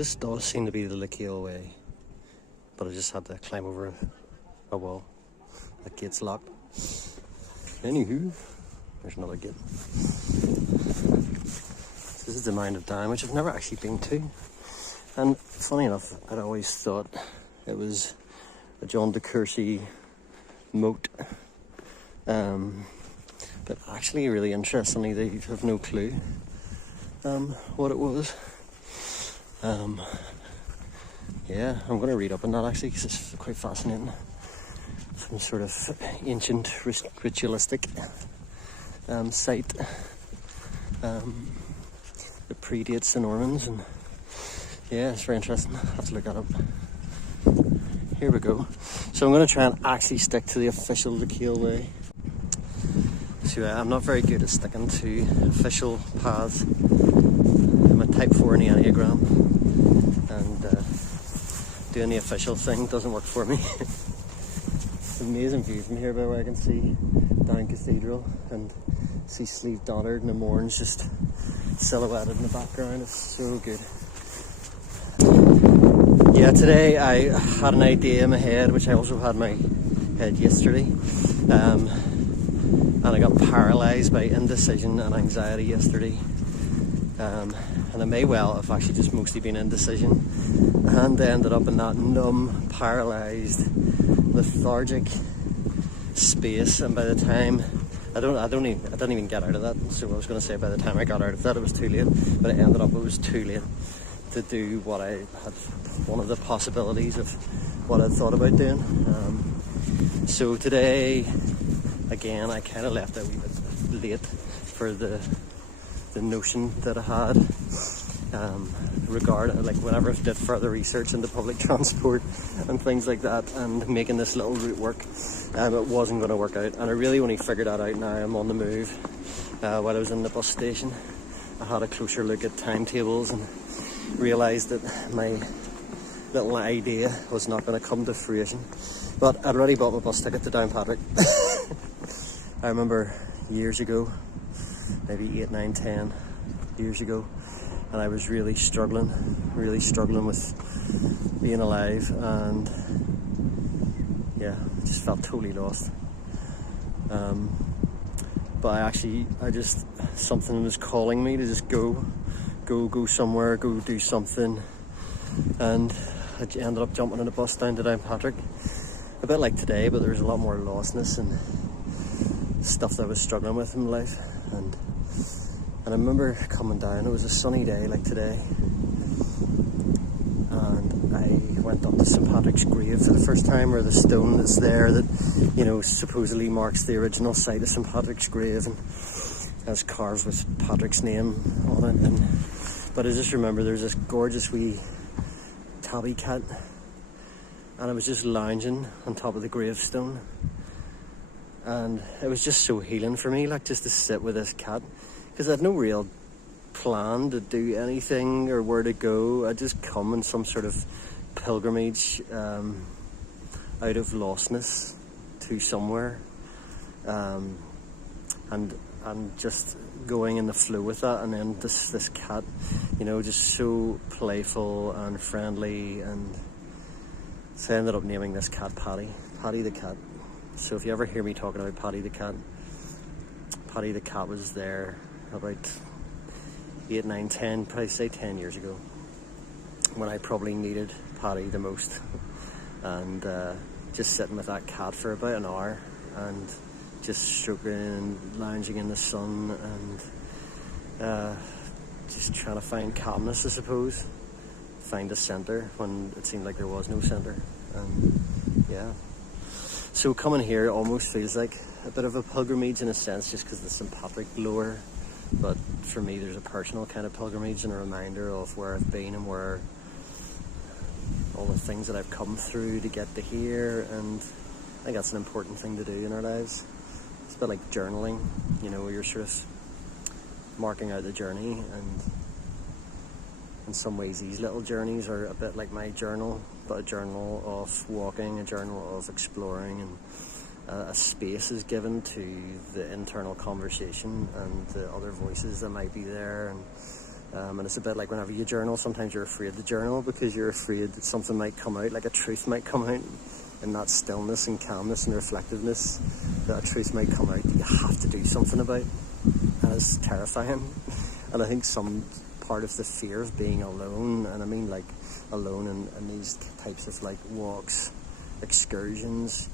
this does seem to be the Lecale Way, but I just had to climb over a wall. The gate's locked. Anywho, there's another gate. This is the Mine of Down, which I've never actually been to. And funny enough, I'd always thought it was a John de Courcy moat. But actually, really interestingly, they have no clue what it was. Yeah, I'm going to read up on that actually, because it's quite fascinating. Some sort of ancient ritualistic site that predates the Normans, and yeah, it's very interesting. I'll have to look that up. Here we go. So I'm going to try and actually stick to the official Lecale Way. So I'm not very good at sticking to official paths. I'm a type 4 in the Enneagram, and doing the official thing doesn't work for me. It's an amazing view from here, by the way. I can see Down Cathedral and see Slieve Donard and the Mourns just silhouetted in the background. It's so good. Yeah, today I had an idea in my head, which I also had in my head yesterday. And I got paralysed by indecision and anxiety yesterday. And I may well have actually just mostly been indecision, and ended up in that numb, paralysed, lethargic space. And by the time I didn't even get out of that. So I was going to say, by the time I got out of that, it was too late. But it ended up it was too late to do what I had, one of the possibilities of what I'd thought about doing. So today, again, I kind of left it a wee bit late for the notion that I had regarding, like, whenever I did further research into public transport and things like that, and making this little route work, it wasn't going to work out. And I really only figured that out now I'm on the move. While I was in the bus station, I had a closer look at timetables and realised that my little idea was not going to come to fruition. But I'd already bought my bus ticket to Downpatrick. I remember years ago, maybe 8, 9, 10 years ago, and I was really struggling with being alive, and yeah, I just felt totally lost. But something was calling me to just go somewhere, go do something, and I ended up jumping on a bus down to Downpatrick. A bit like today, but there was a lot more lostness and stuff that I was struggling with in life. And I remember coming down, it was a sunny day like today, and I went up to St. Patrick's grave for the first time, or the stone that's there that, you know, supposedly marks the original site of St. Patrick's grave, and has carved with Patrick's name on it. But I just remember there's this gorgeous wee tabby cat, and I was just lounging on top of the gravestone, and it was just so healing for me, like, just to sit with this cat, because I had no real plan to do anything or where to go. I just come in some sort of pilgrimage out of lostness to somewhere, and just going in the flow with that. And then this cat, you know, just so playful and friendly, and so I ended up naming this cat Paddy the cat. So if you ever hear me talking about Paddy the cat was there about 8, 9, 10, probably say 10 years ago, when I probably needed Paddy the most. And just sitting with that cat for about an hour, and just stroking and lounging in the sun, and just trying to find calmness, I suppose. Find a centre when it seemed like there was no centre. And yeah. So coming here almost feels like a bit of a pilgrimage in a sense, just because the St. Patrick lore. But for me, there's a personal kind of pilgrimage and a reminder of where I've been and where all the things that I've come through to get to here. And I think that's an important thing to do in our lives. It's a bit like journaling, you know, where you're sort of marking out the journey. And in some ways, these little journeys are a bit like my journal, but a journal of walking, a journal of exploring, and a space is given to the internal conversation and the other voices that might be there, and And it's a bit like whenever you journal, sometimes you're afraid to journal because you're afraid that something might come out, like a truth might come out, in that stillness and calmness and reflectiveness, that a truth might come out that you have to do something about. And it's terrifying. And I think some part of the fear of being alone, and I mean like alone in these types of like walks, excursions,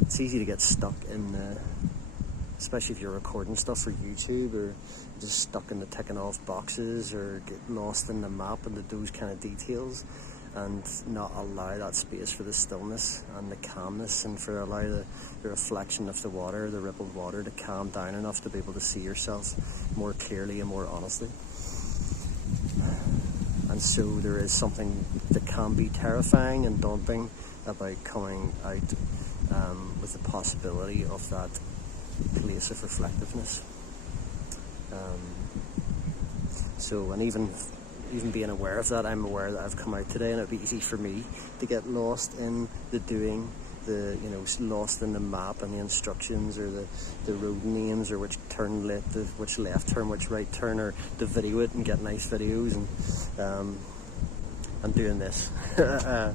it's easy to get stuck in the, especially if you're recording stuff for YouTube, or just stuck in the ticking off boxes, or get lost in the map and those kind of details, and not allow that space for the stillness and the calmness, and for allow the reflection of the water, the rippled water, to calm down enough to be able to see yourself more clearly and more honestly. And so there is something that can be terrifying and daunting about coming out with the possibility of that place of reflectiveness. And even being aware of that, I'm aware that I've come out today, and it'd be easy for me to get lost in the doing, lost in the map and the instructions, or the road names, or which turn left, which left turn, which right turn, or to video it and get nice videos, and doing this. But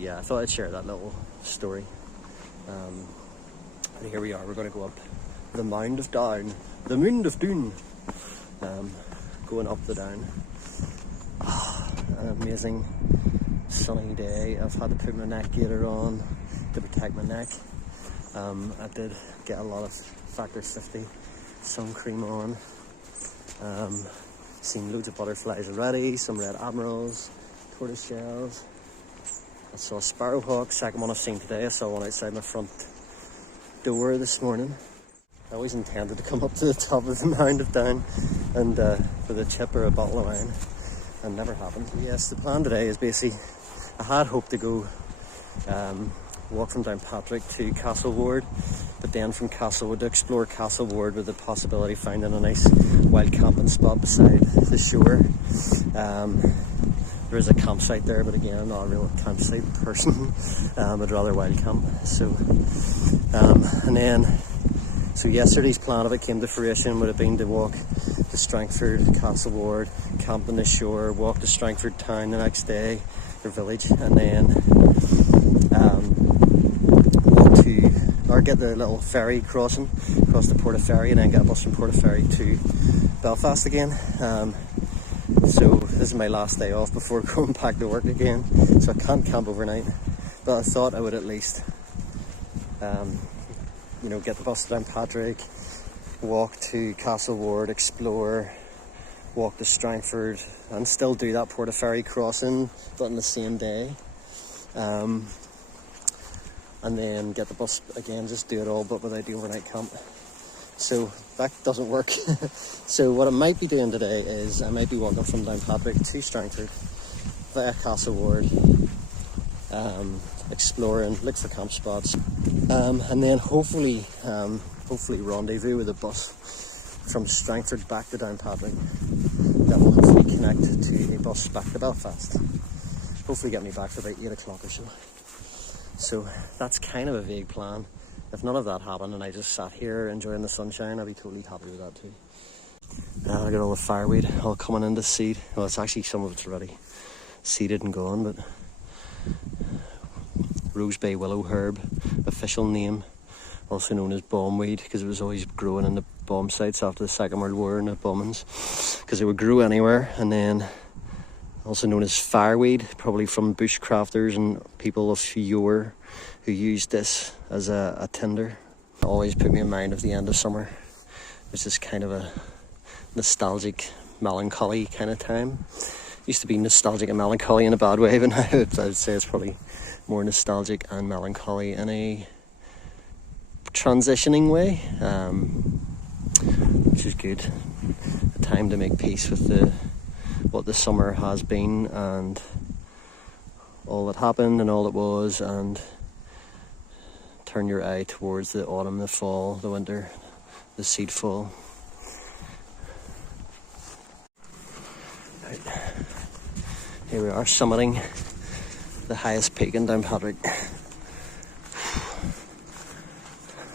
yeah, I thought I'd share that little story. And here we are, we're going to go up the Mound of Down, the Mound of Doon, going up the down. An amazing sunny day. I've had to put my neck gaiter on to protect my neck. I did get a lot of Factor 50 sun cream on. Seen loads of butterflies already, some red admirals, tortoise shells. I saw a sparrowhawk, second one I've seen today. I saw one outside my front door this morning. I always intended to come up to the top of the Mound of Down and for the chip or a bottle of wine, and never happened. Yes, the plan today is basically, I had hoped to go walk from Downpatrick to Castle Ward, but then from Castlewood to explore Castle Ward with the possibility of finding a nice wild camping spot beside the shore. There is a campsite there, but again, I'm not a real campsite person. I'd rather wild camp. So yesterday's plan, if it came to fruition, would have been to walk to Strangford, Castle Ward, camp on the shore, walk to Strangford town the next day, or village, and then get the little ferry crossing across the Portaferry, and then get a bus from Portaferry to Belfast again. So this is my last day off before going back to work again, so I can't camp overnight, but I thought I would at least get the bus to Downpatrick, walk to Castle Ward, explore, walk to Strangford, and still do that Portaferry crossing, but on the same day. And then get the bus again, just do it all, but without the overnight camp. So that doesn't work. So what I might be doing today is I might be walking from Downpatrick to Strangford via Castle Ward, exploring, look for camp spots, and then hopefully rendezvous with a bus from Strangford back to Downpatrick that will hopefully connect to a bus back to Belfast. Hopefully get me back for about 8 o'clock or so. So that's kind of a vague plan. If none of that happened and I just sat here enjoying the sunshine, I'd be totally happy with that too. I got all the fireweed all coming into seed. Well, it's actually, some of it's already seeded and gone, but Rose Bay Willow Herb, official name, also known as bombweed, because it was always growing in the bomb sites after the Second World War and the bombings, because it would grow anywhere. And then also known as fireweed, probably from bushcrafters and people of yore who used this as a tinder. It always put me in mind of the end of summer, which is kind of a nostalgic, melancholy kind of time. Used to be nostalgic and melancholy in a bad way, but now I'd say it's probably more nostalgic and melancholy in a transitioning way, which is good. A time to make peace with what the summer has been and all that happened and all that was, and turn your eye towards the autumn, the fall, the winter, the seed fall. Right. Here we are, summiting the highest peak in Downpatrick.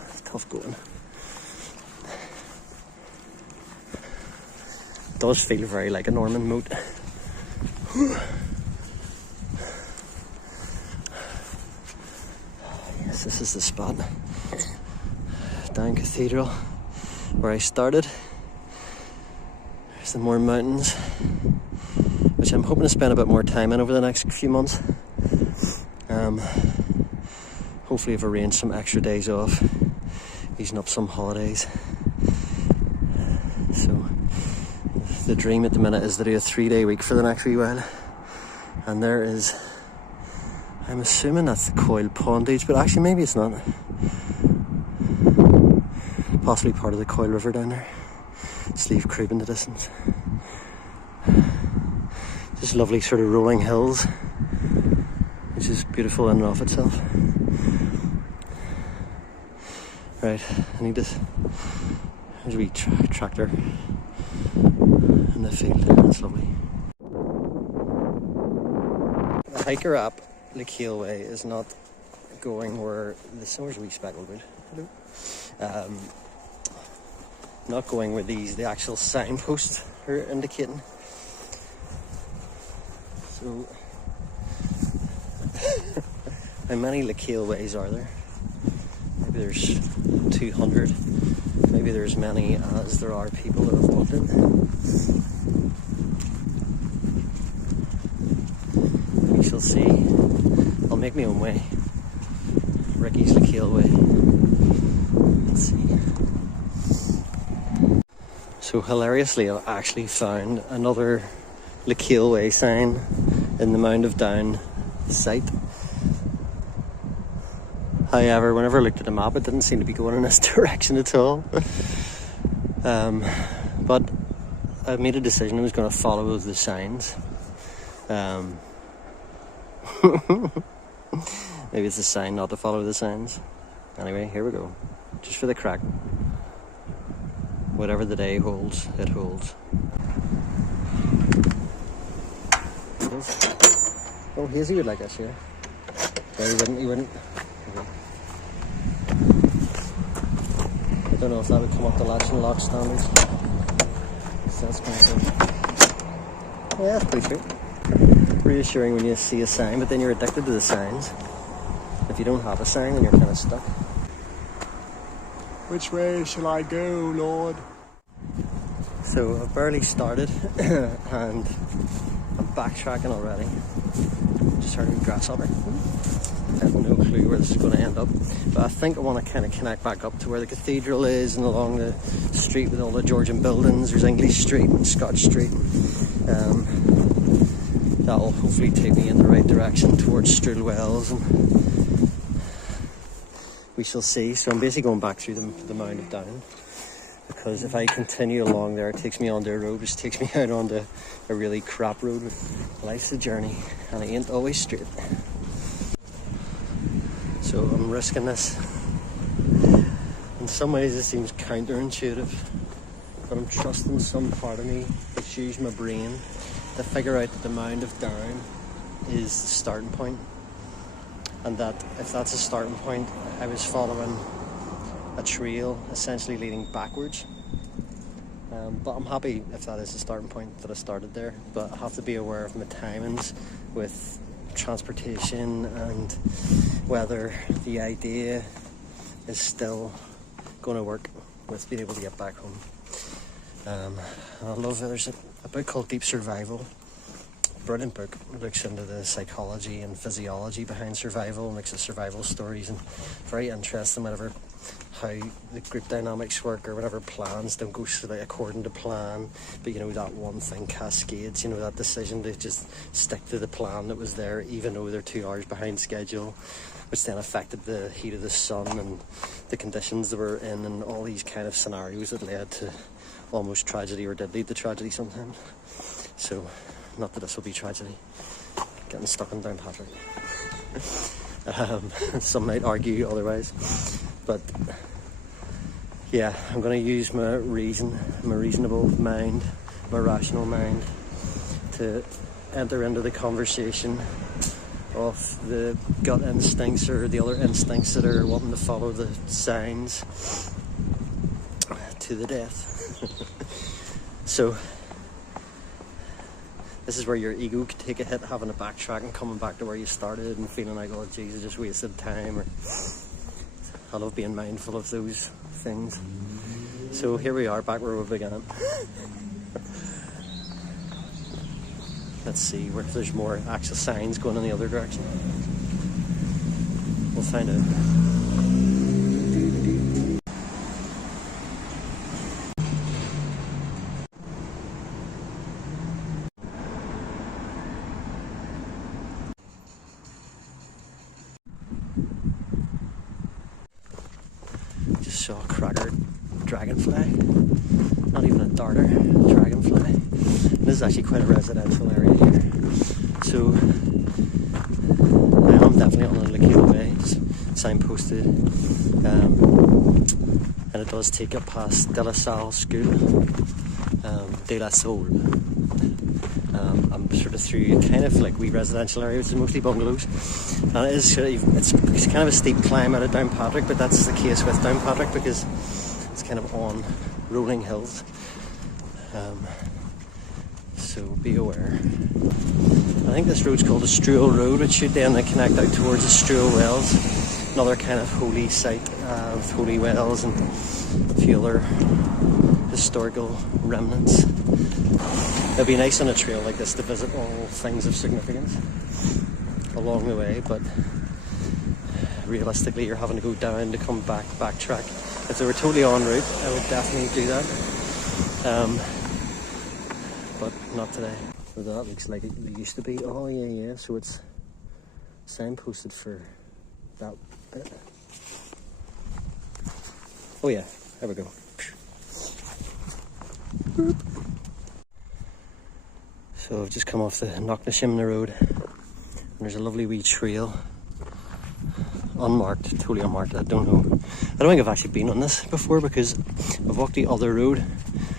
It's tough going. does feel very like a Norman moat. Yes, this is the spot. Down Cathedral, where I started. There's the more mountains, which I'm hoping to spend a bit more time in over the next few months. Hopefully I've arranged some extra days off, using up some holidays. So the dream at the minute is to do a 3-day week for the next wee while. And there is, I'm assuming that's the Coyle Pondage, but actually maybe it's not. Possibly part of the Coyle River down there. Sleeve Creek in the distance. Just lovely sort of rolling hills, which is beautiful in and of itself. Right, I need this. There's a wee tractor in the field. That's lovely. The hiker app, Lecale Way, is not going where there's a wee speckled wood. Hello. Not going where the actual signposts are indicating. So, how many Lecale Ways are there? Maybe there's 200. Maybe there's many as there are people that have walked in. We shall see. I'll make my own way. Ricky's Lecale Way. Let's see. So hilariously, I've actually found another Lecale Way sign in the Mound of Down site. However, whenever I looked at the map, it didn't seem to be going in this direction at all. But I made a decision I was going to follow the signs. Maybe it's a sign not to follow the signs. Anyway, here we go. Just for the crack. Whatever the day holds, it holds. Oh, Hazy would like this, yeah. No, he wouldn't. Okay. I don't know if that would come up to latch and lock standards. So that's kind of cool. Yeah, that's pretty sweet. Reassuring when you see a sign, but then you're addicted to the signs. If you don't have a sign, then you're kind of stuck. Which way shall I go, Lord? So I've barely started and I'm backtracking already. Just heard a grasshopper. I have no clue where this is going to end up, but I think I want to kind of connect back up to where the cathedral is and along the street with all the Georgian buildings. There's English Street and Scotch Street. That'll hopefully take me in the right direction towards Strudel Wells, and we shall see. So I'm basically going back through the Mound of Down, because if I continue along there, it takes me onto a road which takes me out onto a really crap road. Life's a journey and it ain't always straight. So I'm risking this. In some ways it seems counterintuitive, but I'm trusting some part of me that's used my brain to figure out that the Mound of Down is the starting point, and that if that's a starting point, I was following a trail essentially leading backwards. But I'm happy if that is the starting point, that I started there, but I have to be aware of my timings with transportation and whether the idea is still going to work with being able to get back home. I love that there's a book called Deep Survival. Brilliant book. It looks into the psychology and physiology behind survival and looks at survival stories, and very interesting whatever how the group dynamics work, or whatever plans don't go according to plan, but that one thing cascades, that decision to just stick to the plan that was there even though they're 2 hours behind schedule, which then affected the heat of the sun and the conditions they were in, and all these kind of scenarios that led to almost tragedy, or did lead to tragedy sometimes. So not that this will be tragedy, getting stuck in Downpatrick. Some might argue otherwise, but yeah, I'm going to use my reason, my reasonable mind, my rational mind, to enter into the conversation of the gut instincts or the other instincts that are wanting to follow the signs to the death. So this is where your ego could take a hit, having to backtrack and coming back to where you started and feeling like, oh geez, I just wasted time. Or I love being mindful of those things. So here we are, back where we began. Let's see where there's more actual signs going in the other direction. We'll find out. Just saw a cracker dragonfly. Not even a darter, dragonfly. This is actually quite a residential area here. So I am definitely on the Lecale Way. It's signposted. And it does take up past De La Salle School. De La Salle. I'm sort of through a kind of like wee residential area, which is mostly bungalows. And it is it's kind of a steep climb out of Downpatrick, but that's the case with Downpatrick because it's kind of on rolling hills. So be aware. I think this road's called the Struel Road, which should then connect out towards the Struel Wells, another kind of holy site with holy wells and a few other historical remnants. It'd be nice on a trail like this to visit all things of significance along the way, but realistically you're having to go down to come backtrack. If they were totally en route, I would definitely do that. But not today. So that looks like it used to be. Oh yeah, so it's signposted for that bit. Oh yeah, there we go. So I've just come off the Knocknashimna Road and there's a lovely wee trail. Unmarked, totally unmarked, I don't know. I don't think I've actually been on this before because I've walked the other road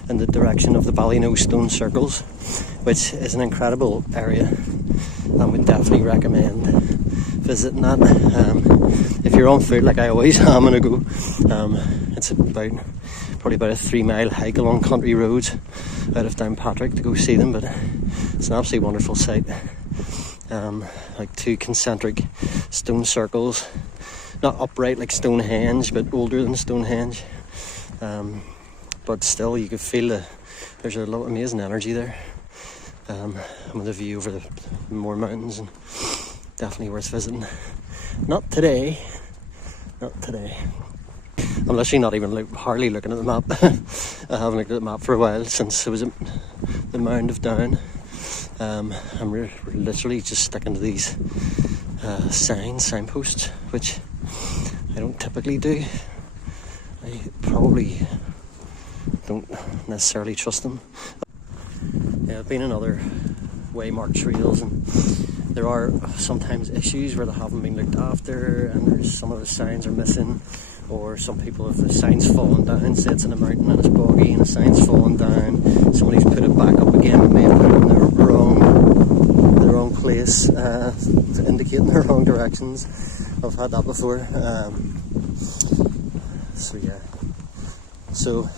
in the direction of the Ballyknoe Stone Circles, which is an incredible area and would definitely recommend visiting that. If you're on foot, like I always am gonna go, it's probably about a 3-mile hike along country roads out of Downpatrick to go see them, but it's an absolutely wonderful sight. Like 2 concentric stone circles, not upright like Stonehenge, but older than Stonehenge. But still, you could feel there's a lot of amazing energy there. And with a view over the Moor Mountains, and definitely worth visiting. Not today. I'm literally not even hardly looking at the map. I haven't looked at the map for a while since it was at the Mound of Down. We're literally just sticking to these signposts, which I don't typically do. I probably don't necessarily trust them. Yeah, I've been in other waymarked trails and there are sometimes issues where they haven't been looked after and there's some of the signs are missing, or some people have the signs fallen down, say it's in a mountain and it's boggy and the sign's fallen down, somebody's put it back up again and may have put it in the wrong place to indicate in the wrong directions. I've had that before. So yeah. So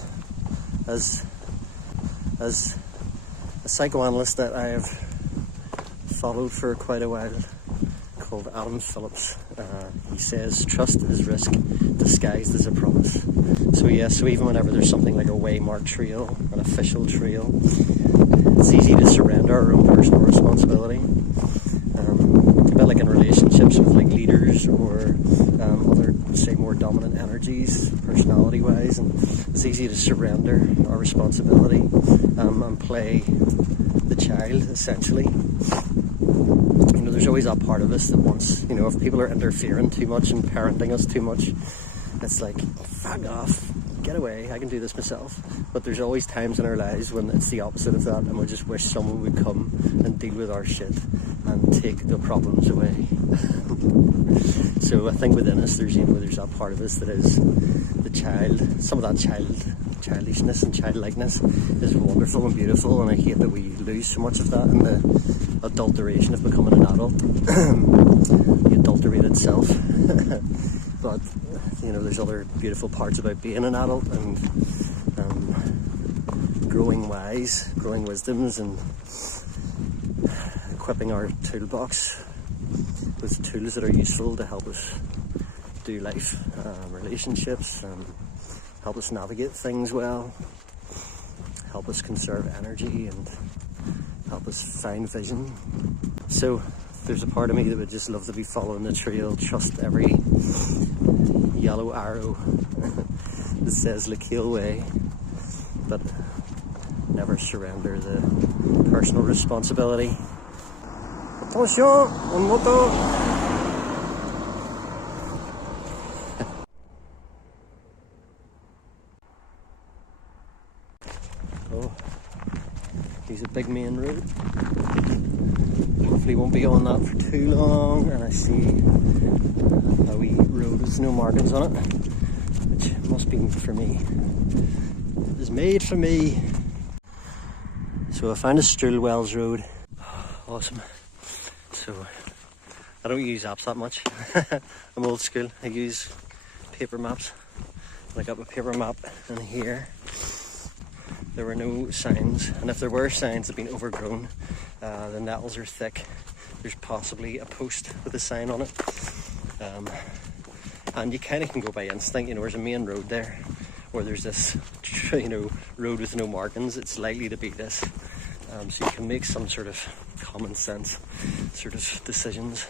as a psychoanalyst that I have followed for quite a while, called Adam Phillips, he says trust is risk disguised as a promise. So yeah, so even whenever there's something like a waymarked trail, an official trail, it's easy to surrender our own personal responsibility. A bit like in relationships with like leaders or other, say, more dominant energies, personality wise, and it's easy to surrender our responsibility and play the child, essentially. You know, there's always that part of us that wants, you know, if people are interfering too much and parenting us too much, it's like, fuck off, get away, I can do this myself. But there's always times in our lives when it's the opposite of that, and we just wish someone would come and deal with our shit and take the problems away. So I think within us there's that part of us that is the child. Some of that childishness and childlikeness is wonderful and beautiful, and I hate that we lose so much of that in the adulteration of becoming an adult. The adulterated self. But you know, there's other beautiful parts about being an adult and growing wise, growing wisdoms, and equipping our toolbox with tools that are useful to help us do life, relationships, and help us navigate things well, help us conserve energy, and help us find vision. So there's a part of me that would just love to be following the trail, trust every yellow arrow that says Lecale Way, but never surrender the personal responsibility. Attention, en moto! Oh, here's a big main road. Hopefully won't be on that for too long, and I see a wee road with no markings on it, which must be for me. It was made for me. So I found a Stroulwells road. Awesome. So I don't use apps that much. I'm old school. I use paper maps. I got my paper map in here. There were no signs, and if there were signs, they've been overgrown. The nettles are thick. There's possibly a post with a sign on it. And you kind of can go by instinct. You know, there's a main road there, where there's this, road with no markings. It's likely to be this. So you can make some sort of common sense sort of decisions.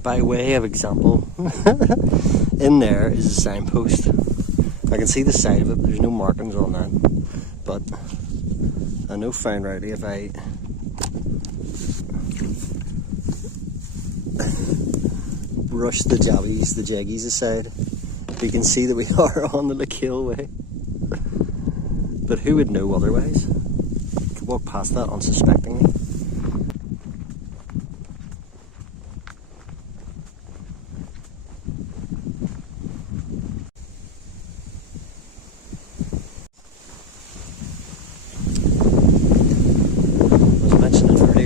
By way of example, in there is a signpost. I can see the side of it, but there's no markings on that. But I know fine rightly if I brush the jaggies aside, you can see that we are on the Lecale Way. But who would know otherwise? You could walk past that unsuspectingly.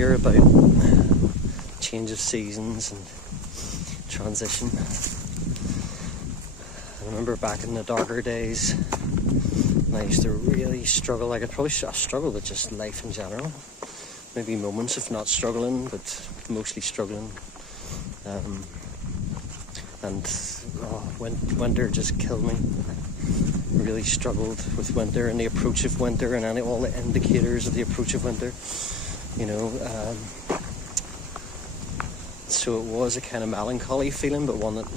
About change of seasons and transition. I remember back in the darker days, and I used to really struggle. Like I struggled with just life in general. Maybe moments of not struggling, but mostly struggling. Winter just killed me. I really struggled with winter and the approach of winter and all the indicators of the approach of winter. So it was a kind of melancholy feeling, but one that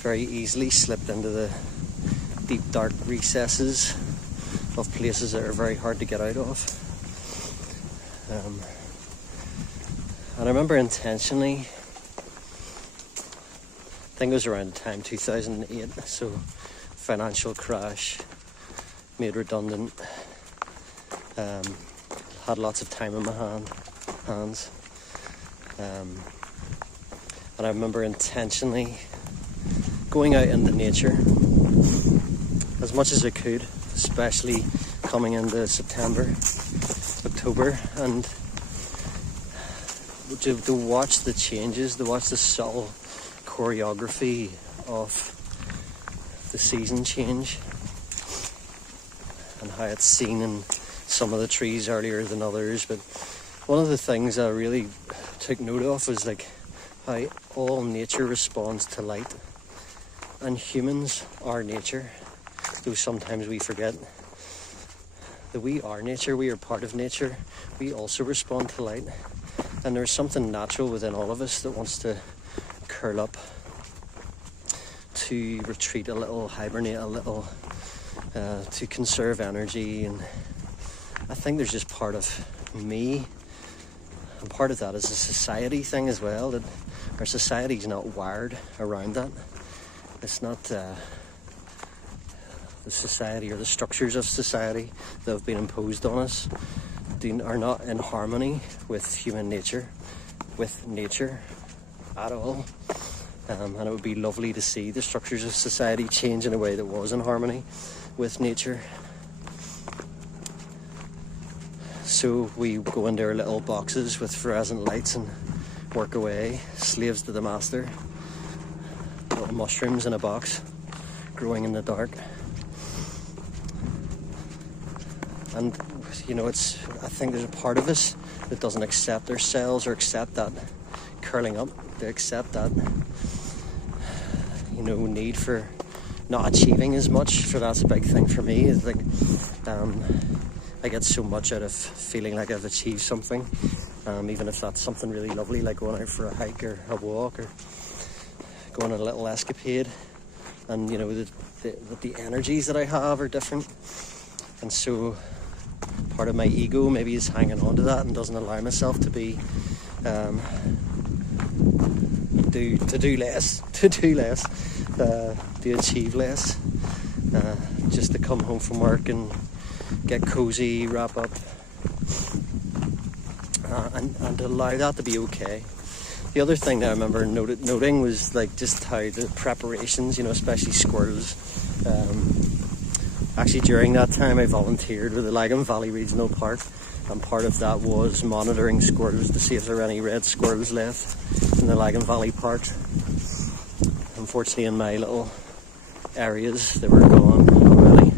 very easily slipped into the deep dark recesses of places that are very hard to get out of. And I remember intentionally, I think it was around the time 2008, so financial crash, made redundant, had lots of time in my hands. And I remember intentionally going out into nature as much as I could, especially coming into September, October, and to watch the changes, to watch the subtle choreography of the season change and how it's seen in some of the trees earlier than others. But one of the things I really took note of was like how all nature responds to light, and humans are nature, though sometimes we forget that we are nature, we are part of nature. We also respond to light, and there's something natural within all of us that wants to curl up, to retreat a little, hibernate a little, to conserve energy. And I think there's just part of me, and part of that is a society thing as well, that our society's not wired around that. It's not the society or the structures of society that have been imposed on us are not in harmony with human nature, with nature at all. And it would be lovely to see the structures of society change in a way that was in harmony with nature. So we go into our little boxes with fluorescent lights and work away, slaves to the master. Little mushrooms in a box, growing in the dark. And you know, I think there's a part of us that doesn't accept ourselves or accept that curling up, to accept that, you know, need for not achieving as much. For that's a big thing for me. Is like, I get so much out of feeling like I've achieved something, even if that's something really lovely, like going out for a hike or a walk or going on a little escapade. And you know, the energies that I have are different, and so part of my ego maybe is hanging on to that and doesn't allow myself to be to do less, to achieve less, just to come home from work and get cozy, wrap up, and to allow that to be okay. The other thing that I remember noting was like just how the preparations, you know, especially squirrels. Actually, during that time, I volunteered with the Lagan Valley Regional Park, and part of that was monitoring squirrels to see if there were any red squirrels left in the Lagan Valley Park. Unfortunately, in my little areas, they were gone already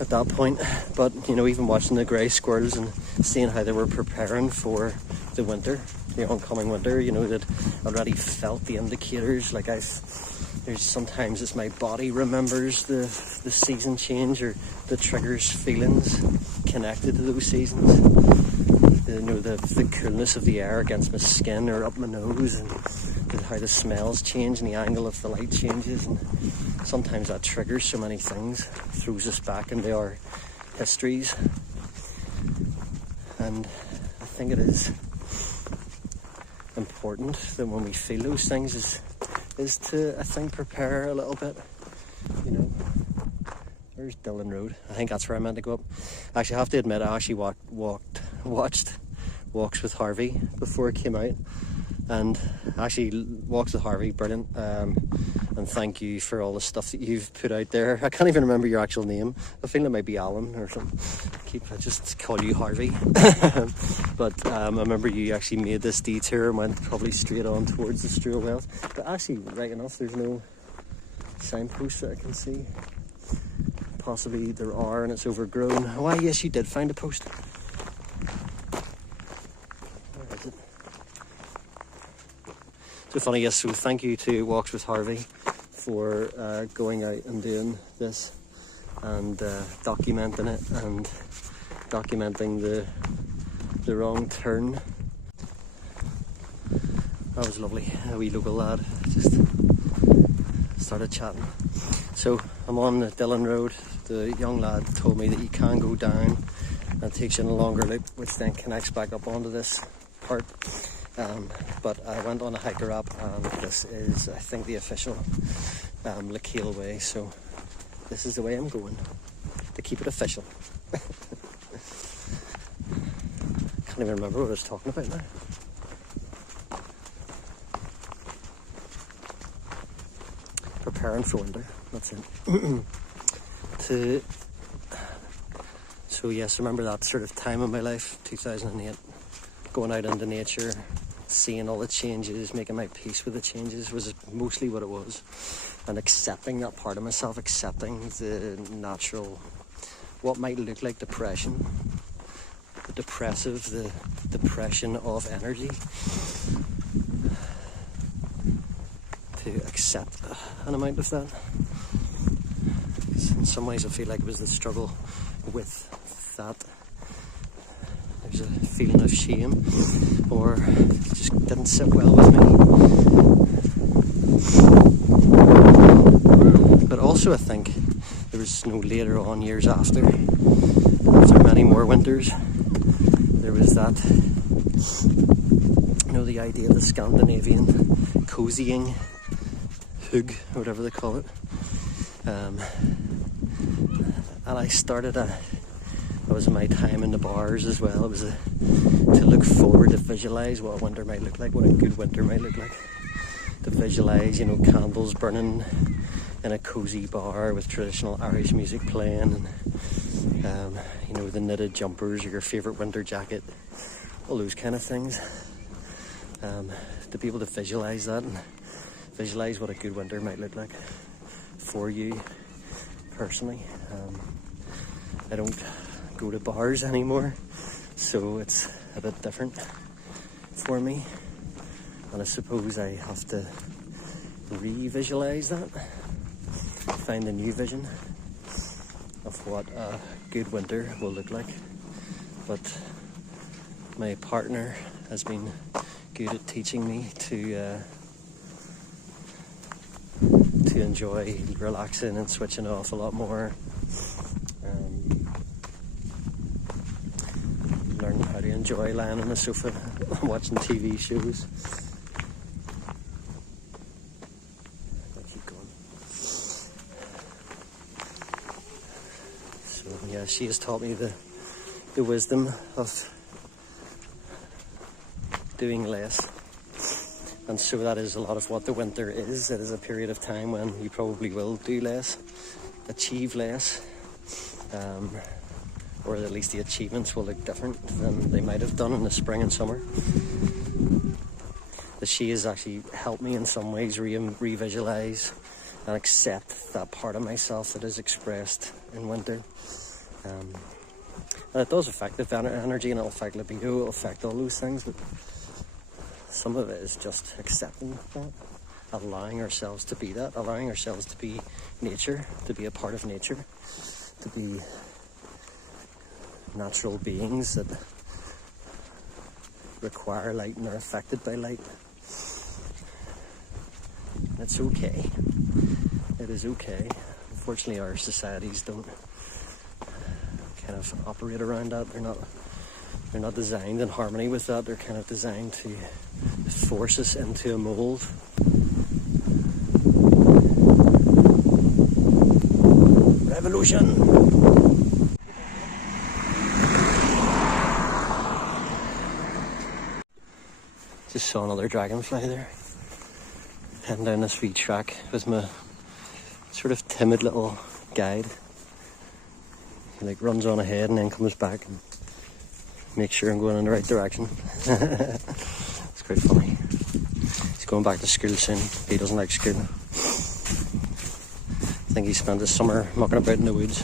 at that point. But you know, even watching the grey squirrels and seeing how they were preparing for the winter, the oncoming winter, you know, that already felt the indicators. Like there's sometimes it's my body remembers the season change, or the triggers feelings connected to those seasons. You know, the coolness of the air against my skin or up my nose, and how the smells change and the angle of the light changes, and sometimes that triggers so many things, throws us back into our histories. And I think it is important that when we feel those things is to, I think, prepare a little bit. You know, there's Dillon Road. I think that's where I meant to go up. Actually, I have to admit, I actually watched Walks with Harvey before it came out, and actually Walks with Harvey, brilliant. And thank you for all the stuff that you've put out there. I can't even remember your actual name. I think it might be Alan or something. I just call you Harvey. But I remember you actually made this detour and went probably straight on towards the Strual Wells. But actually, right enough, there's no signpost that I can see. Possibly there are, and it's overgrown. Why, yes, you did find a post. Where is it? So funny, yes, so thank you to Walks with Harvey for going out and doing this, and documenting it, and documenting the wrong turn. That was lovely. A wee local lad just started chatting. So I'm on the Dillon Road. The young lad told me that you can go down and it takes you in a longer loop, which then connects back up onto this part. But I went on a hiker app, and this is, I think, the official Lecale Way. So this is the way I'm going, to keep it official. Can't even remember what I was talking about now. Preparing for winter, that's it. So yes, remember that sort of time in my life, 2008, going out into nature, seeing all the changes, making my peace with the changes was mostly what it was, and accepting that part of myself, accepting the natural, what might look like depression, the depression of energy, to accept an amount of that. In some ways I feel like it was the struggle with that. There's a feeling of shame, or it just didn't sit well with me. But also I think there was later on, years after many more winters, there was that, you know, the idea of the Scandinavian cozying, hug, or whatever they call it. And I started that was my time in the bars as well. It was to look forward, to visualise what a winter might look like, what a good winter might look like. To visualise, you know, candles burning in a cosy bar with traditional Irish music playing, and you know, the knitted jumpers or your favourite winter jacket, all those kind of things. To be able to visualise that and visualise what a good winter might look like for you personally. I don't go to bars anymore, so it's a bit different for me, and I suppose I have to re-visualise that, find a new vision of what a good winter will look like. But my partner has been good at teaching me to enjoy relaxing and switching off a lot more. Learn how to enjoy lying on the sofa watching TV shows. I'll keep going. So yeah, she has taught me the wisdom of doing less. And so that is a lot of what the winter is. It is a period of time when you probably will do less, achieve less, or at least the achievements will look different than they might have done in the spring and summer. That she has actually helped me in some ways re-visualise and accept that part of myself that is expressed in winter. And it does affect the energy, and it'll affect libido, it'll affect all those things, but some of it is just accepting that, allowing ourselves to be that, allowing ourselves to be nature, to be a part of nature, to be natural beings that require light and are affected by light. It's okay. It is okay. Unfortunately, our societies don't kind of operate around that. They're not designed in harmony with that. They're kind of designed to force us into a mold. Revolution! Just saw another dragonfly there. Heading down this wee track with my sort of timid little guide. He like runs on ahead and then comes back and makes sure I'm going in the right direction. It's quite funny. He's going back to school soon. He doesn't like school. I think he spent his summer mucking about in the woods.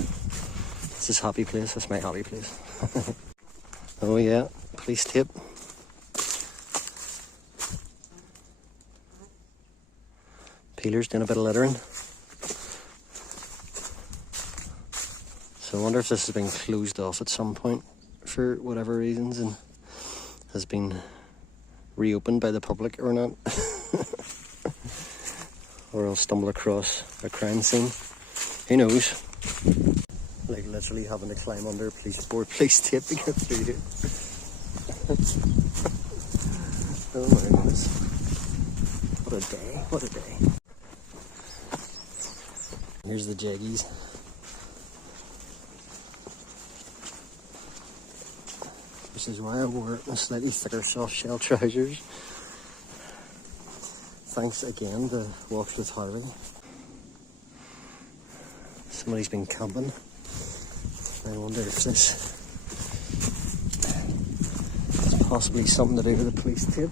It's his happy place. That's my happy place. Oh yeah, police tape. Peeler's doing a bit of littering. So I wonder if this has been closed off at some point for whatever reasons and has been reopened by the public or not. Or I'll stumble across a crime scene. Who knows? Like literally having to climb under police tape to get through here. Oh my goodness. What a day, what a day. Here's the jaggies. This is why I wore my slightly thicker soft shell trousers. Thanks again to Walks with Harvey. Somebody's been camping. I wonder if this is possibly something to do with the police tape.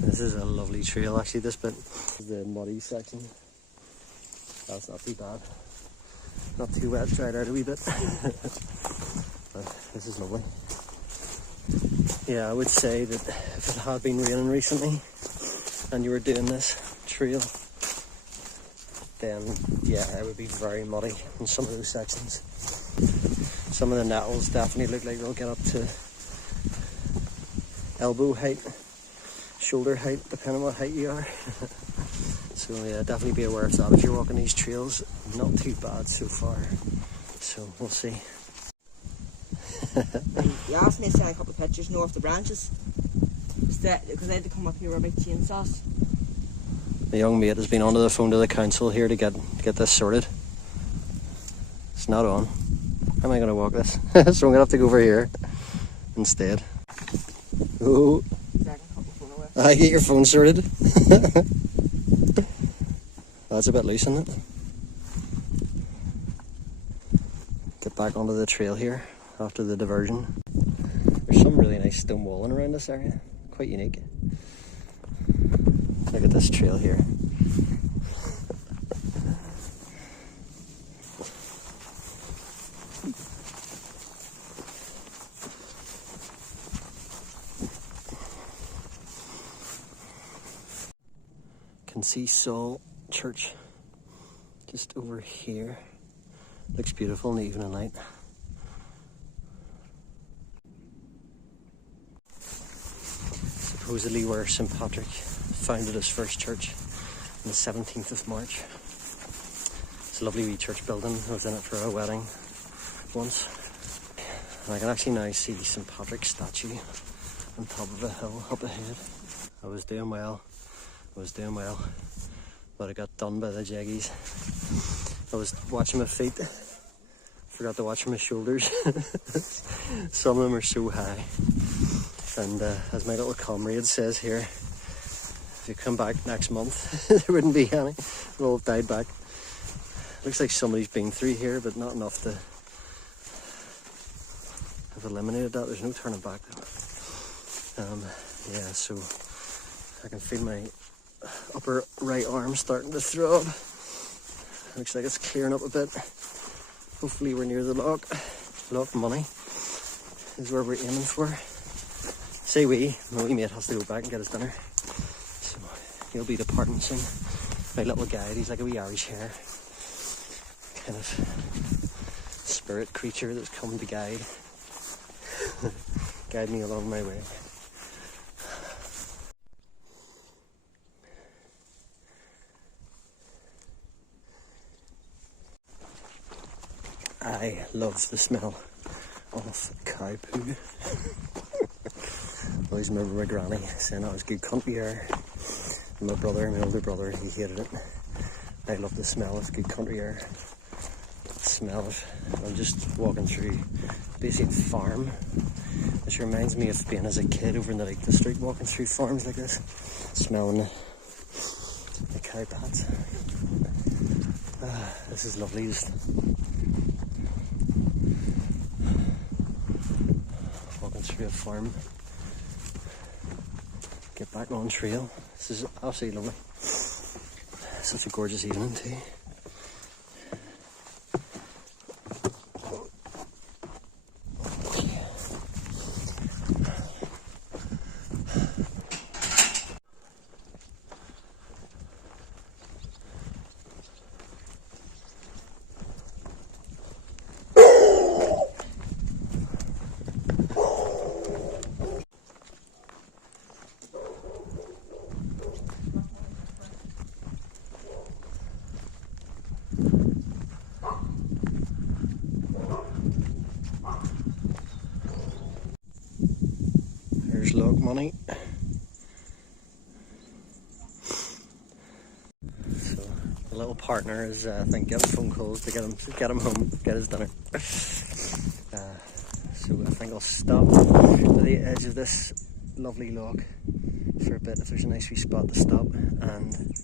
This is a lovely trail actually, this bit. The muddy section. That's not too bad. Not too wet, dried out a wee bit. But this is lovely. Yeah, I would say that if it had been raining recently and you were doing this trail, then yeah, it would be very muddy in some of those sections. Some of the nettles definitely look like they'll get up to elbow height, shoulder height, depending on what height you are. So yeah, definitely be aware of that if you're walking these trails. Not too bad so far, so we'll see. He asked me to send a couple of pictures, of the branches. Because I had to come up here with big chainsaws. The young mate has been onto the phone to the council here to get this sorted. It's not on. How am I going to walk this? So I'm going to have to go over here instead. Oh. I get your phone sorted. That's a bit loose, isn't it? Get back onto the trail here after the diversion. There's some really nice stone walling around this area. Quite unique. Look at this trail here. Can see Saul Church just over here. Looks beautiful in the evening light. Supposedly where St. Patrick founded his first church on the 17th of March. It's a lovely wee church building. I was in it for a wedding once. And I can actually now see St. Patrick's statue on top of a hill up ahead. I was doing well, but I got done by the jaggies. I was watching my feet, forgot to watch my shoulders. Some of them are so high. And as my little comrade says here, if you come back next month, there wouldn't be any. They'll all have died back. Looks like somebody's been through here, but not enough to have eliminated that. There's no turning back though. Yeah, so I can feel my upper right arm starting to throb. Looks like it's clearing up a bit. Hopefully we're near the lock. Lock money is where we're aiming for. Say we, my wee mate has to go back and get his dinner. So he'll be departing soon. My little guide, he's like a wee Irish hare. Kind of spirit creature that's come to guide me along my way. I love the smell of cow poo. I always remember my granny saying that was good country air. And my older brother, he hated it. I love the smell of good country air. Smell of, I'm just walking through basically a farm, which reminds me of being as a kid over in the Lake District, walking through farms like this, smelling the cow pats. This is lovely. Just walking through a farm. Get back on trail. This is absolutely lovely. Such a gorgeous evening too. There's log money. So the little partner is I think getting phone calls to get him home, get his dinner. So I think I'll stop at the edge of this lovely log for a bit if there's a nice wee spot to stop and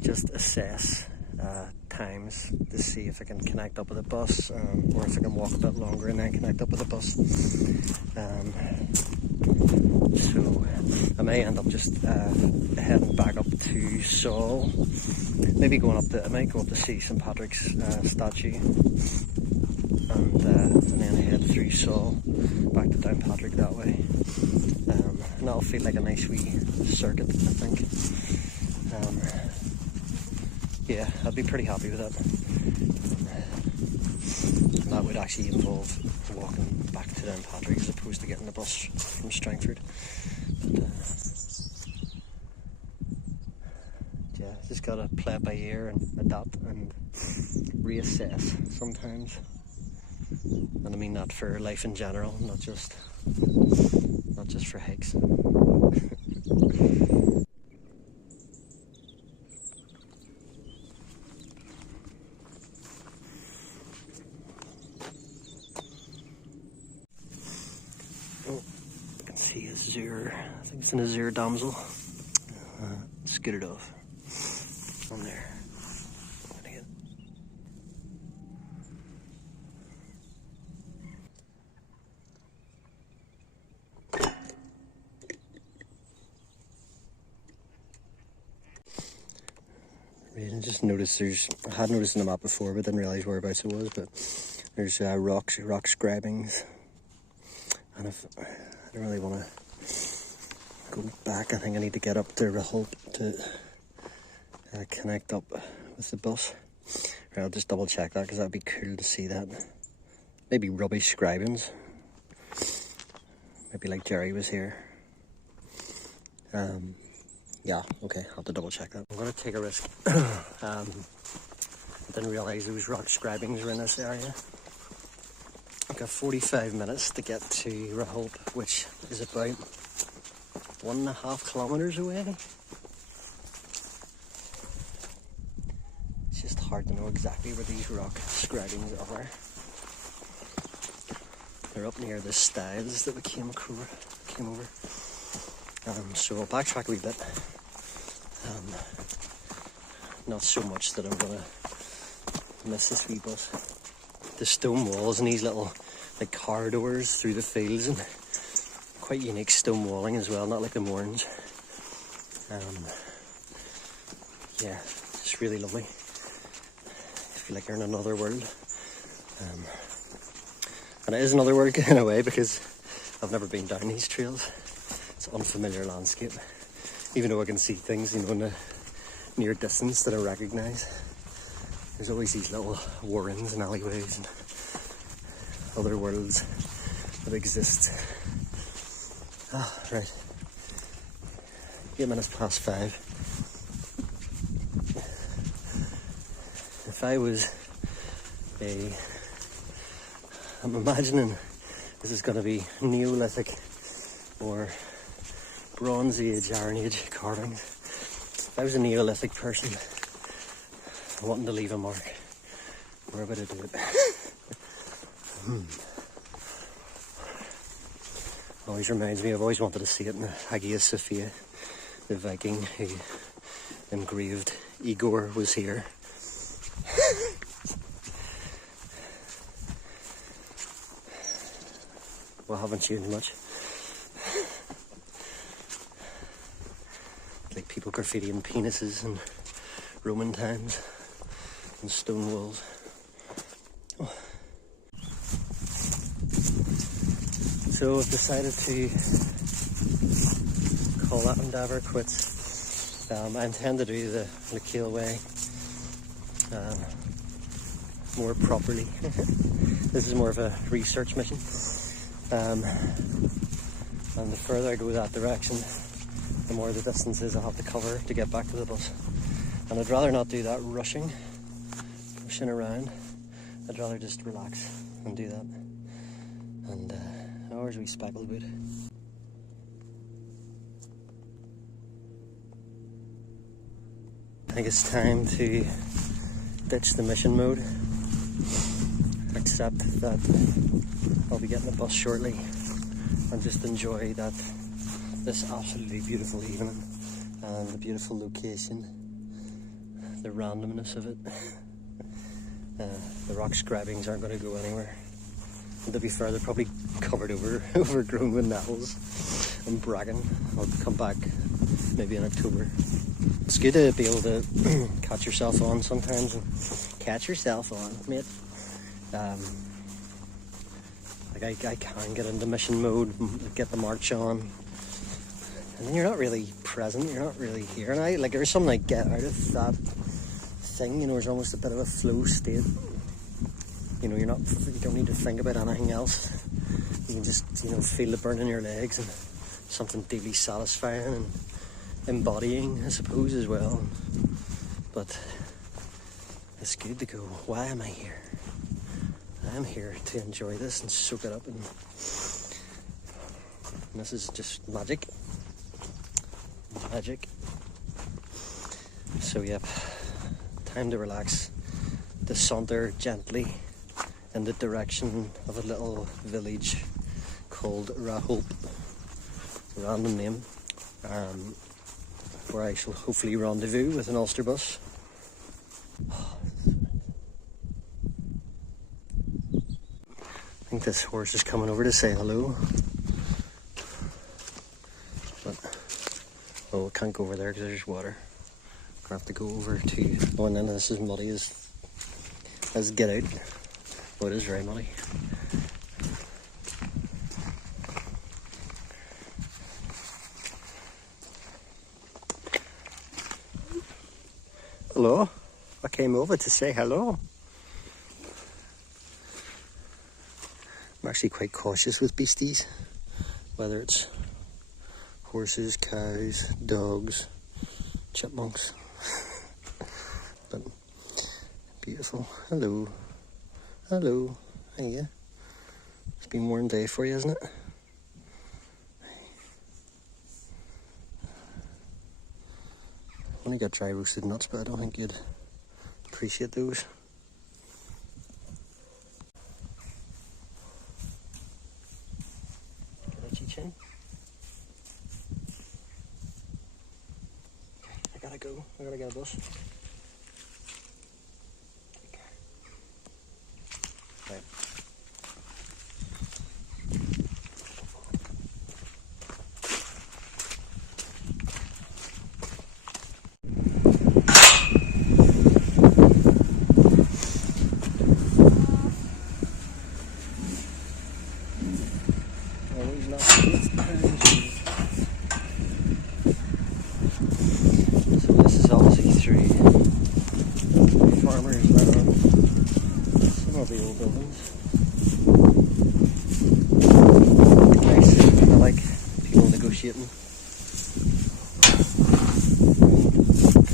just assess times to see if I can connect up with a bus or if I can walk a bit longer and then connect up with a bus. So I may end up just heading back up to Saul, maybe I might go up to see St. Patrick's statue and then head through Saul back to Downpatrick that way. And that'll feel like a nice wee circuit, I think. Yeah, I'd be pretty happy with that. And that would actually involve walking back to Downpatrick as opposed to getting the bus from Strangford. But, yeah, just gotta play it by ear and adapt and reassess sometimes. And I mean that for life in general, not just for hikes. See azure, I think it's an azure damsel. Scooted off on there. I just noticed I had noticed in the map before, but didn't realise whereabouts it was. But there's rock scrabbings, and I don't really want to go back. I think I need to get up to Raholp to connect up with the bus. Right, I'll just double check that because that'd be cool to see that. Maybe rubbish scribings. Maybe like Jerry was here. Yeah, okay, I'll have to double check that. I'm gonna take a risk. I didn't realise those rock scribings were in this area. I've got 45 minutes to get to Raholp, which is about 1.5 kilometres away. It's just hard to know exactly where these rock scribings are. They're up near the stiles that we came over. So I'll backtrack a wee bit. Not so much that I'm gonna miss this wee bus. The stone walls and these little like corridors through the fields, and quite unique stone walling as well, not like the Mourns. Yeah, it's really lovely. I feel like you're in another world. And it is another world in a way because I've never been down these trails. It's an unfamiliar landscape. Even though I can see things, you know, in the near distance that I recognise. There's always these little warrens and alleyways and other worlds that exist. Right. 8 minutes past 5. If I was I'm imagining this is going to be Neolithic or Bronze Age, Iron Age carvings. If I was a Neolithic person wanting to leave a mark, where would I do it? Always reminds me, I've always wanted to see it in the Hagia Sophia, the Viking who engraved Igor was here. Well, haven't changed much. Like people graffitiing penises in Roman times and stone walls. Oh. So I've decided to call that endeavour quits. I intend to do the Lecale Way more properly. This is more of a research mission. And the further I go that direction, the more the distances I'll have to cover to get back to the bus. And I'd rather not do that rushing around. I'd rather just relax and do that. And where's wee speckled wood? I think it's time to ditch the mission mode. Accept that I'll be getting a bus shortly and just enjoy this absolutely beautiful evening and the beautiful location, the randomness of it. The rock scrabbings aren't going to go anywhere. And to be fair, they're probably covered overgrown with nettles and bracken. I'll come back maybe in October. It's good to be able to catch yourself on sometimes and catch yourself on, mate. Like I can get into mission mode, get the march on, and then you're not really present, you're not really here. And there's something I get out of that thing, you know, there's almost a bit of a flow state. You know, you don't need to think about anything else. You can just, you know, feel the burn in your legs, and something deeply satisfying and embodying, I suppose, as well. But it's good to go, why am I here? I'm here to enjoy this and soak it up, and this is just magic. So yep, time to relax, to saunter gently in the direction of a little village called Raholp, random name, where I shall hopefully rendezvous with an Ulster bus. I think this horse is coming over to say hello, but oh, I can't go over there because there's water. I'm gonna have to go over to the one end. This is muddy as get out. Oh, it is very muddy. Hello, I came over to say hello. I'm actually quite cautious with beasties, whether it's horses, cows, dogs, chipmunks. But beautiful. Hello. Hello. Hiya. It's been a warm day for you, hasn't it? I only got dry roasted nuts, but I don't think you'd appreciate those. Chin. Okay, I gotta go. I gotta get a bus. Right. So this is obviously through farmers' land, some of the old buildings. Nice. I like people negotiating,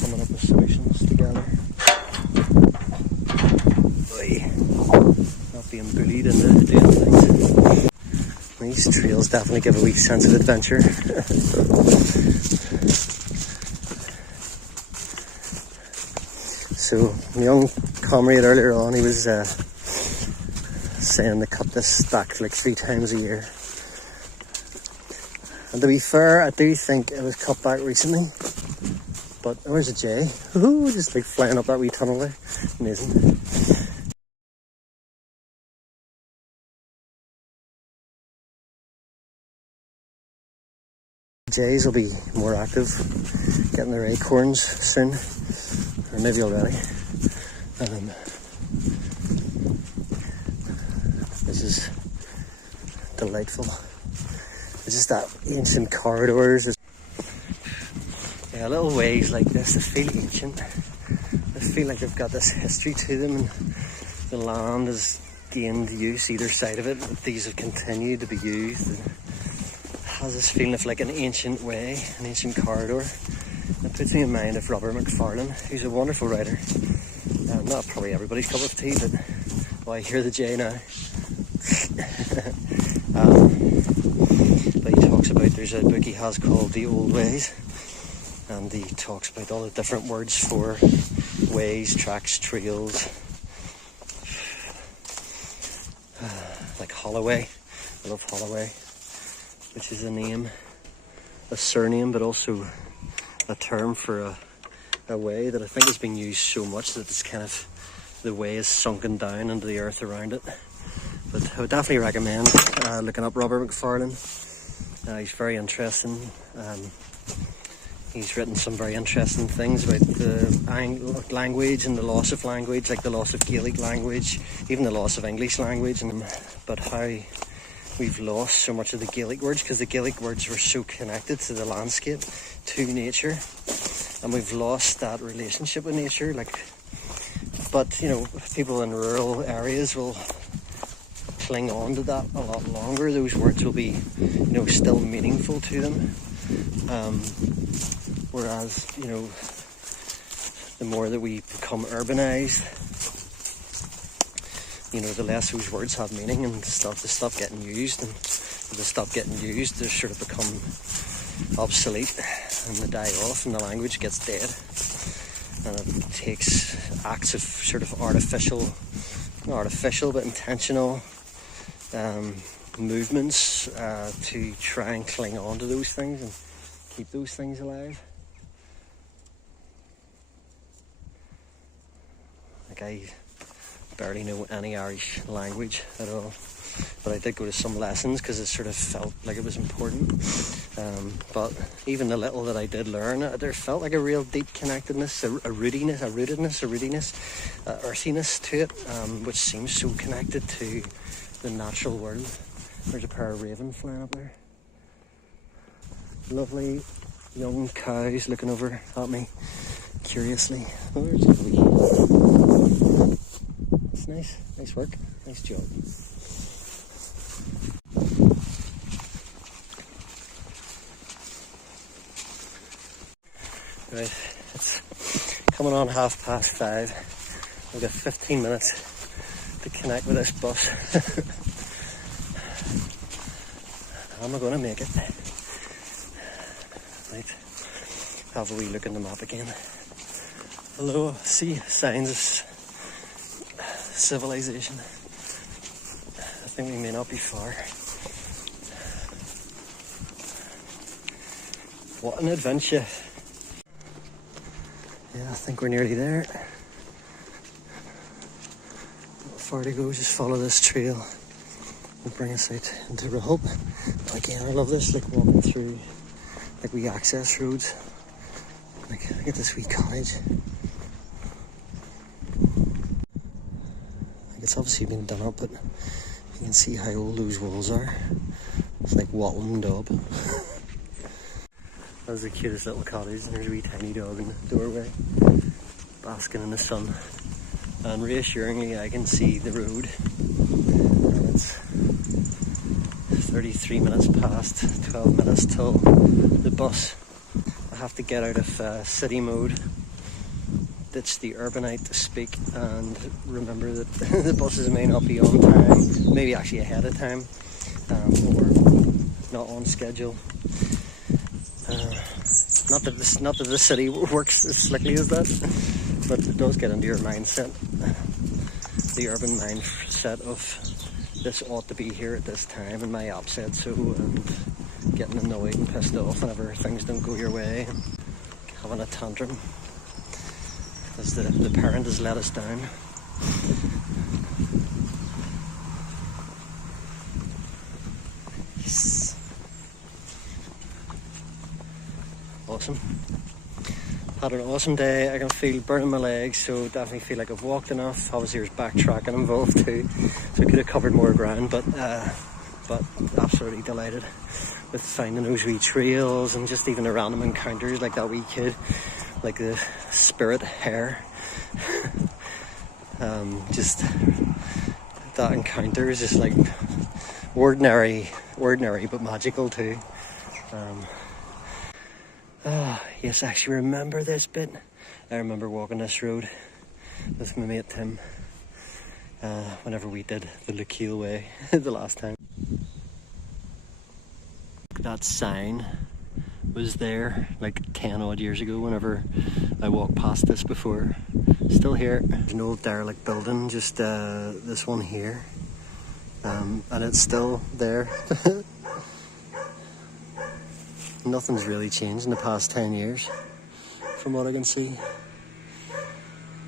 coming up with solutions together. Not being bullied into doing things. These trails definitely give a wee sense of adventure. So, my young comrade earlier on, he was saying they cut this stack like 3 times a year. And to be fair, I do think it was cut back recently. But where's a jay? Ooh, just like flying up that wee tunnel there. Amazing. Jays will be more active, getting their acorns soon, or maybe already. This is delightful. It's just that ancient corridors. Yeah, little ways like this that feel ancient. They feel like they've got this history to them, and the land has gained use either side of it, but these have continued to be used. And has this feeling of like an ancient way, an ancient corridor. It puts me in mind of Robert McFarlane, who's a wonderful writer. Not probably everybody's cup of tea, but I hear the J now. But he talks about, there's a book he has called The Old Ways, and he talks about all the different words for ways, tracks, trails. Like Holloway, I love Holloway, which is a name, a surname, but also a term for a way that I think has been used so much that it's kind of, the way is sunken down into the earth around it. But I would definitely recommend looking up Robert McFarlane. He's very interesting. He's written some very interesting things about the language and the loss of language, like the loss of Gaelic language, even the loss of English language, but how we've lost so much of the Gaelic words, because the Gaelic words were so connected to the landscape, to nature, and we've lost that relationship with nature. But you know, people in rural areas will cling on to that a lot longer. Those words will be, you know, still meaningful to them. Whereas, you know, the more that we become urbanized, you know, the less those words have meaning and they stop getting used, and if they stop getting used, they sort of become obsolete and they die off and the language gets dead. And it takes acts of sort of artificial but intentional movements to try and cling on to those things and keep those things alive. Like, I barely know any Irish language at all, but I did go to some lessons because it sort of felt like it was important. But even the little that I did learn, there felt like a real deep connectedness, a rootedness, earthiness to it, which seems so connected to the natural world. There's a pair of ravens flying up there. Lovely young cows looking over at me curiously. Oh, there's a wee. That's nice. Nice work. Nice job. Right, it's coming on 5:30. I've got 15 minutes to connect with this bus. Am I going to make it? Right, have a wee look in the map again. Hello, see signs of civilization. I think we may not be far. What an adventure. Yeah, I think we're nearly there. Not far to go, just follow this trail. It'll bring us out into Raholp. Again, I love this, like walking through like wee access roads. Like, look at this wee cottage. Like, it's obviously been done up, but you can see how old those walls are. It's like wattle and daub. That's the cutest little cottage, and there's a wee tiny dog in the doorway, basking in the sun. And reassuringly, I can see the road. And it's 33 minutes past, 12 minutes till the bus. I have to get out of city mode, ditch the urbanite to speak, and remember that the buses may not be on time, maybe actually ahead of time, or not on schedule. Not that the city works as slickly as that, but it does get into your mindset, the urban mindset of this ought to be here at this time, and my app said so, and getting annoyed and pissed off whenever things don't go your way, and having a tantrum as the parent has let us down. Yes. Awesome. Had an awesome day. I can feel burning my legs, so definitely feel like I've walked enough. Obviously there's backtracking involved too, so I could have covered more ground, but absolutely delighted with finding those wee trails and just even the random encounters, like that wee kid, like the spirit hare. Just that encounter is just like ordinary but magical too. Yes, I actually remember this bit. I remember walking this road with my mate Tim whenever we did the Lecale Way the last time. That sign was there like 10 odd years ago whenever I walked past this before. Still here. There's an old derelict building, just this one here, and it's still there. Nothing's really changed in the past 10 years from what I can see.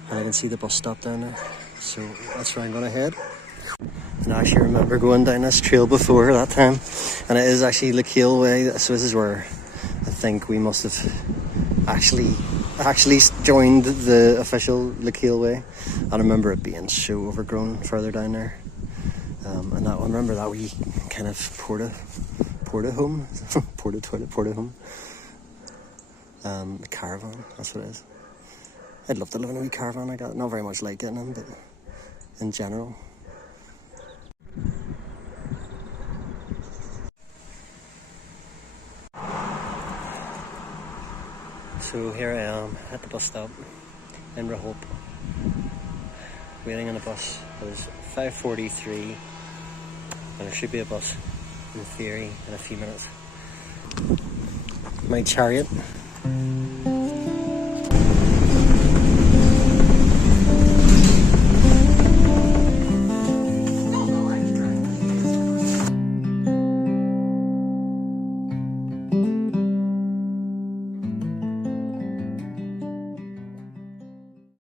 And I can see the bus stop down there. So that's where I'm going to head. And I actually remember going down this trail before that time. And it is actually Lecale Way. So this is where I think we must have actually joined the official Lecale Way. I remember it being so overgrown further down there. And that one, remember that wee kind of porta home, the caravan, that's what it is. I'd love to live in a wee caravan like that. Not very much like getting in, but in general. So here I am at the bus stop in Raholp, waiting on a bus that is 5:43, and there should be a bus in theory in a few minutes. My chariot